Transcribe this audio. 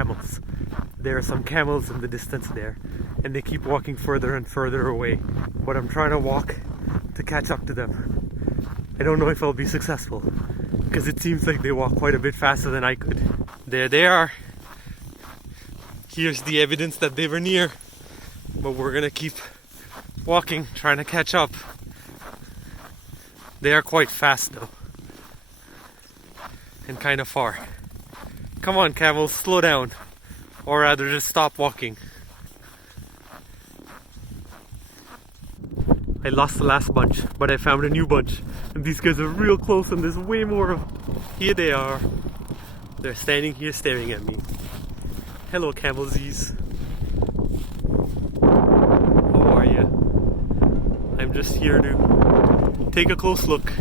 camels. There are some camels in the distance there, and they keep walking further and further away. But I'm trying to walk to catch up to them. I don't know if I'll be successful, because it seems like they walk quite a bit faster than I could. There they are. Here's the evidence that they were near, but we're gonna keep walking, trying to catch up. They are quite fast though, and kind of far. Come on, camels, slow down, or rather just stop walking. I lost the last bunch, but I found a new bunch, and these guys are real close, and there's way more of them. Here they are. They're standing here staring at me. Hello, camelsies. How are you? I'm just here to take a close look.